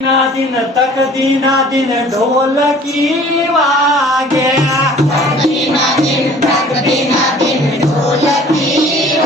ના દિન તક દીના દિન ઢોલકી વાગે તક દીના દિન તક દીના દિન ઢોલકી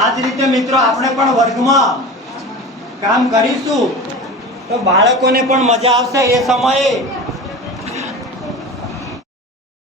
આ જ રીતે મિત્રો આપણે પણ વર્ગમાં કામ કરીશું. તો બાળકોને પણ મજા આવશે એ સમયે.